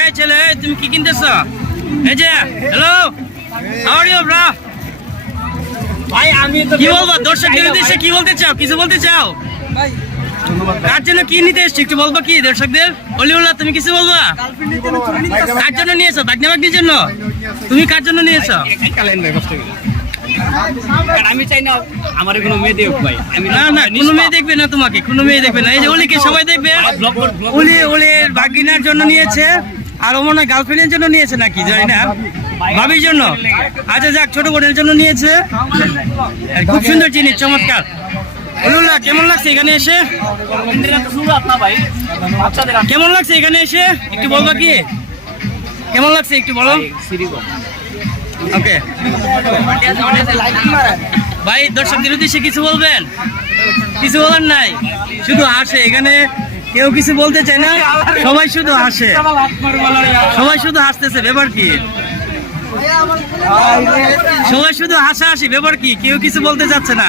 এই ছেলে, তুমি কি কিনতেছো? এই যে hello, how are you bro? ভাই আমি তো কি বলবো দর্শকদের উদ্দেশ্যে? কি বলতে চাও? কিছু বলতে চাও? ভাই কার জন্য কি নিতে এসছো একটু বলবো কি দর্শকদের? অলিউল্লাহ, তুমি কিছু বলবা? কার জন্য নিয়েছো? বাগনা বাগনির জন্য? তুমি কার জন্য নিয়েছো? আমি চাই না আমার কোনো মেয়ে দেখ ভাই। আমি না না, কোনো মেয়ে দেখবে না তোমাকে, কোনো মেয়ে দেখবে না। এই যে অলিকে সবাই দেখবে। অলির বাগিনার জন্য নিয়েছে, আর ও মনে হয় গার্লফ্রেন্ডের জন্য নিয়েছে নাকি জানি না, ভাবির জন্য। আচ্ছা যাক, ছোট বোনের জন্য নিয়েছে। খুব সুন্দর জিনিস, চমৎকার। অলিউল্লাহ, কেমন লাগছে এখানে এসে? কেমন লাগছে এখানে এসে একটু বলবা কি? কেমন লাগছে একটু বলো। ওকে ভাই, দর্শকদের উদ্দেশ্যে কিছু বলবেন? কিছু বলার নাই, শুধু হাসে এখানে, কেউ কিছু বলতে চায় না, সবাই শুধু হাসে, সবাই শুধু হাসতেছে। ব্যাপার কি? সবাই শুধু হাসাহাসি, ব্যাপার কি? কেউ কিছু বলতে চাচ্ছে না।